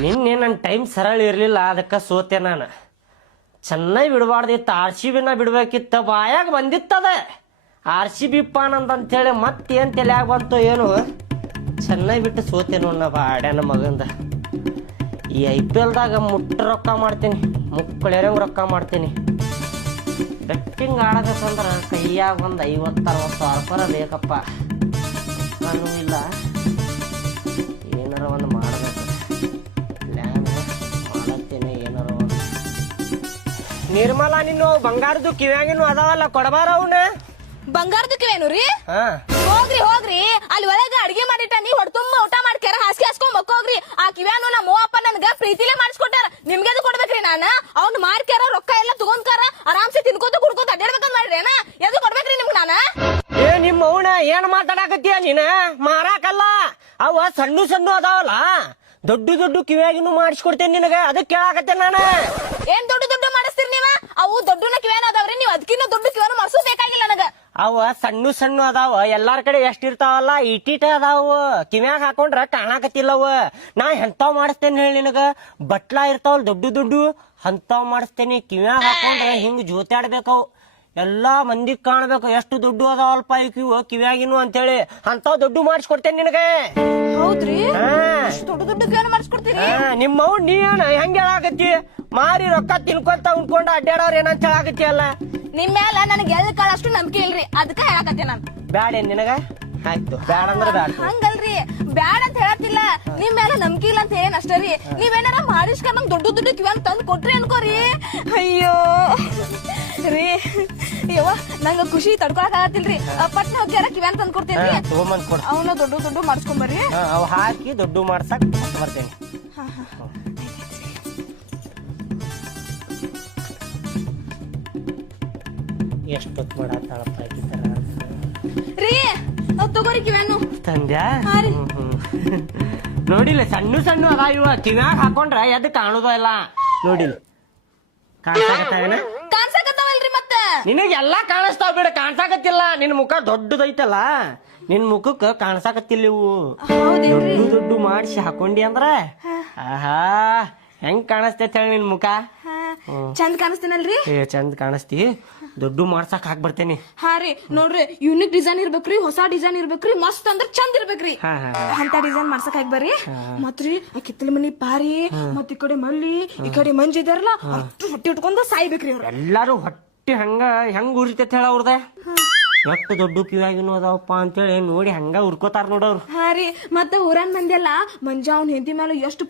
ನಿನ್ನೆ ನನ್ನ ಟೈಮ್ ಸರಳ ಇರಲಿಲ್ಲ, ಅದಕ್ಕೆ ಸೋತೆ ನಾನು. ಚೆನ್ನಾಗಿ ಬಿಡಬಾರ್ದಿತ್ತು, RCB ಬಿಡ್ಬೇಕಿತ್ತ. ಬಾಯಾಗ ಬಂದಿತ್ತದ RCB ಅಂತೇಳಿ ಮತ್ತೇನು ತಲೆಯಾಗ ಬಂತು ಏನು. ಚೆನ್ನಾಗಿ ಬಿಟ್ಟು ಸೋತೆ ನೋಡ ಬಾಡ್ಯಾನ ಮಗಂದ. ಈ IPL ಮುಟ್ಟ ರೊಕ್ಕ ಮಾಡ್ತೀನಿ, ಮುಕ್ಕಳೆರಂಗೆ ರೊಕ್ಕ ಮಾಡ್ತೀನಿ. ಬೆಟ್ಟಿಂಗ್ ಆಡಬೇಕಂದ್ರೆ ಕೈಯಾಗ ಒಂದು 50-60 ಸಾವಿರ ಬೇಕಪ್ಪ. ನಾನು ಇಲ್ಲ, ಏನಾರ ಒಂದು ಮಾಡಬೇಕು. ಪ್ಲ್ಯಾನ್ ಮಾಡತ್ತೇನೆ ಏನಾರ ಒಂದು. ನಿರ್ಮಲಾ, ನೀನು ಬಂಗಾರದ್ದು ಕಿವ್ಯಾಗಿನೂ ಅದಾವಲ್ಲ, ಕೊಡಬಾರ ಅವನ್ನ. ಬಂಗಾರದ ಕಿವೇನು ರೀ? ಹೋಗ್ರಿ ಹೋಗ್ರಿ, ಅಲ್ಲಿ ಒಳಗ ಅಡಿಗೆ ಮಾಡಿಟ್ಟ, ನೀವ್ ಹೊಡ್ತುಂಬ ಊಟ ಮಾಡ್ಕ್ಯಾರ, ಹಾಸಿಗೆ ಹಾಸ್ಕೊಂಡ್ ಮಕ್ಕೋಗ್ರಿ. ಆ ಕಿವ್ಯಾನು ನಮ್ಮ ಅವ್ವಪ್ಪ ನನ್ಗ ಪ್ರೀತಿಲೇ ಮಾಡಿಸ್ಕೊಟ್ಟಾರ. ನಿಮ್ಗೆ ಅದು ಕೊಡ್ಬೇಕ್ರಿ? ನಾನ ಅವ್ನ್ ಮಾರ್ಕ್ಯಾರ, ರೊಕ್ಕ ಎಲ್ಲ ತಗೊಂಡ್ಕಾರ, ಆರಾಮ್ಸೆ ತಿನ್ಕೋತ ಕುಡ್ಕೋತ ಅಡ್ಡಾಡ್ಬೇಕಂತ ಮಾಡ್ರಿ. ಎದು ಕೊಡ್ಬೇಕ್ರಿ ನಿಮ್ಗೆ ನಾನ? ಏ ನಿಮ್ಮ ಅವನ ಏನ್ ಮಾತಾಡಕತ್ತೀಯ ನೀನ? ಮಾರಾಕಲ್ಲ, ಅವ ಸಣ್ಣ ಸಣ್ಣ ಅದಾವಲ್ಲ, ದೊಡ್ಡ ದೊಡ್ಡ ಕಿವ್ಯಾಗಿನೂ ಮಾಡಿಸ್ಕೊಡ್ತೇನೆ ನಿನಗ. ಅದಕ್ಕೆ ಕೇಳಾಕತ್ತೇನೆ ನಾನು. ಏನ್ ದೊಡ್ಡ ದೊಡ್ಡ ಮಾಡಿಸ್ತೀರಿ ನೀವ? ಅವು ದೊಡ್ಡನ ಕಿವ್ಯಾನ ಅದಾವ್ರಿ, ನೀವ್ ಅದಕ್ಕಿನ್ನ ದೊಡ್ಡ ಕಿವ್ಯಾನು ಮಾಡಿಸೋಬೇಕಾಗಿಲ್ಲ ನನಗ. ಅವ ಸಣ್ಣ ಸಣ್ಣ ಅದಾವ, ಎಲ್ಲಾರ ಕಡೆ ಎಷ್ಟಿರ್ತಾವಲ್ಲ ಇಟ್ಟಿಟ ಅದಾವ. ಕಿವ್ಯಾಗ ಹಾಕೊಂಡ್ರ ಕಾಣಾಕತ್ತಿಲ್ಲವ. ನಾ ಎಂತಾವ್ ಮಾಡಿಸ್ತೇನೆ ಹೇಳಿ ನಿನಗ? ಬಟ್ಲಾ ಇರ್ತಾವಲ್ ದೊಡ್ಡ ದೊಡ್ಡ, ಅಂತಾವ್ ಮಾಡಿಸ್ತೇನಿ. ಕಿವ್ಯಾಗ ಹಾಕೊಂಡ್ರ ಹಿಂಗ್ ಜೋತಾಡ್ಬೇಕವು, ಎಲ್ಲಾ ಮಂದಿಗ್ ಕಾಣ್ಬೇಕು. ಎಷ್ಟು ದೊಡ್ಡ ಅದಾವಲ್ಪ ಇವು ಕಿವ್ಯಾಗಿನು ಅಂತೇಳಿ, ಅಂತಾವ್ ದೊಡ್ಡ ಮಾಡಿಸ್ಕೊಡ್ತೇನೆ ನಿನಗೆ. ಹೌದ್ರಿ? ದೊಡ್ಡ ದೊಡ್ಡ ಕಿವ್ಯಾನ ಮಾಡಿಸ್ಕೊಡ್ತೀರಿ? ನಿಮ್ಮವ್ ನೀ ಏನ ಹೆಂಗ್ ಹೇಳಾಕತ್ತಿ? ಮಾರಿ ರೊಕ್ಕ ತಿನ್ಕೊಂತ ಉಣ್ಕೊಂಡ ಅಡ್ಡಾಡವ್ರ ಏನಂತ ಹೇಳಾಕತ್ತಿ ಅಲ್ಲ? ನಿಮ್ ಮ್ಯಾಲ ನನಗೆ ಎಲ್ ಕಾಳಷ್ಟು ನಂಬಿಕೆ ಇಲ್ರಿ, ಅದಕ್ಕ ಹೇಳಕತ್ತೆ ನಾನು. ಬ್ಯಾಡ ನಿನಗ? ಆಯ್ತು, ಬ್ಯಾಡ ಅಂದ್ರ ಬ್ಯಾಡ. ಹಂಗಲ್ರಿ, ಬ್ಯಾಡ ಅಂತ ಹೇಳತ್ತಿಲ್ಲ. ನಿಮ್ ಮೇಲೆ ನಂಬಿಕೆ ಇಲ್ಲ ಅಂತ ಏನ್ ಅಷ್ಟೇ ರೀ. ನೀವೇನಾರ ಮಾಡಿಸ್ಕೊಂಡ್ ನಮ್ ದೊಡ್ಡ ದೊಡ್ಡ ಕಿವ್ಯಾನ ತಂದ್ ಕೊಟ್ರಿ ಅನ್ಕೋರಿ. ಅಯ್ಯೋ ರೀ, ಯವ್ವ ನಂಗ ಖುಷಿ ತಡ್ಕೊಳಕ್ ಆಗತ್ತಿಲ್ರಿ. ಪಟ್ನ ಹೋಗ್ಯಾರ ಕಿವ್ಯಾನ ತಂದ್ ಕೊಡ್ತೇನ್ರಿ. ತಗೊಂಬಂದ್ ಕೊಡ. ಅವನ್ನ ದೊಡ್ಡ ದೊಡ್ಡ ಮಾಡಿಸ್ಕೊಂಬರ್ರಿ. ಅವ್ ಹಾಕಿ ದೊಡ್ಡ ಮಾಡ್ಸಕ್ ಬರ್ತೇನೆ. ಎಷ್ಟೊತ್ತು ಮಾಡತ್ತಾಳಪ್ಪ ಆಕಿತರ ರೀ. ತಗೋರಿ ಕಿವ್ಯಾನು ತಂದ್ಯಾ? ನೋಡಿಲ್ಲ, ಸಣ್ಣ ಸಣ್ಣ ಅದ ಇವ. ಕಿವ್ಯಾಗ ಹಾಕೊಂಡ್ರ ಎದ್ ಕಾಣುದ ಇಲ್ಲ. ನೋಡಿಲ್ಲ, ಕಾಣಿಸಾಕತ್ತಾವೇನ? ಕಾಣ್ಸಾಕತ್ತಾವಲ್ರಿ ಮತ್ತ. ನಿನಗೆಲ್ಲಾ ಕಾಣಿಸ್ತಾವ ಬಿಡ, ಕಾಣ್ಸಾಕತ್ತಿಲ್ಲ. ನಿನ್ ಮುಖ ದೊಡ್ಡದೈತಲ್ಲ, ನಿನ್ ಮುಖಕ್ಕ ಕಾಣಿಸಾಕತ್ತಿಲ್ಲ ಇವು. ದೊಡ್ಡ ದೊಡ್ಡ ಮಾಡಿಸಿ ಹಾಕೊಂಡಿ ಅಂದ್ರ ಆಹಾ ಹೆಂಗ್ ಕಾಣಿಸ್ತೈತೆ ಹೇಳಿ ನಿನ್ ಮುಖ. ಚಂದ ಕಾಣಿಸ್ತೇನಲ್ರಿ? ಚಂದ ಕಾಣಿಸ್ತಿ. ದೊಡ್ಡ ಮಾಡ್ಸಕ್ ಹಾಕ್ ಬರ್ತೇನಿ. ಹಾ ರೀ, ನೋಡ್ರಿ ಯೂನಿಕ್ ಡಿಸೈನ್ ಇರ್ಬೇಕ್ರಿ, ಹೊಸ ಡಿಸೈನ್ ಇರ್ಬೇಕ್ರಿ, ಮಸ್ತ್ ಅಂದ್ರ ಚಂದ ಇರ್ಬೇಕ್ರಿ. ಅಂತ ಡಿಸೈನ್ ಮಾಡ್ಸಕ್ ಹಾಕ್ ಬರ್ರಿ. ಮತ್ರಿ ಆ ಕಿತ್ತಲ ಮನಿ ಪಾರಿ, ಮತ್ ಈ ಕಡೆ ಮಲ್ಲಿ, ಈ ಕಡೆ ಮಂಜ್ ಇದಾರಲ್ಲ, ಹೊಟ್ಟೆ ಇಟ್ಕೊಂಡ ಸಾಯ್ಬೇಕ್ರಿ ಅವ್ರ. ಎಲ್ಲಾರು ಹೊಟ್ಟೆ ಹೆಂಗ್ ಉರಿತೈತೆ ಹೇಳ ಅವ್ರದ. ಎಷ್ಟು ದೊಡ್ಡ ಕಿವಿಯಾಗಿನೂ ಅದಾವಪ್ಪ ಅಂತೇಳಿ ನೋಡಿ ಹಂಗ ಉರ್ಕೋತಾರ ನೋಡವ್ರು. ಹಾ ರೀ, ಮತ್ತ ಊರನ್ ಮಂದಿ ಎಲ್ಲ ಮಂಜ ಅವ್ನ ಹೆಂಡತಿ ಮೇಲೆ ಎಷ್ಟು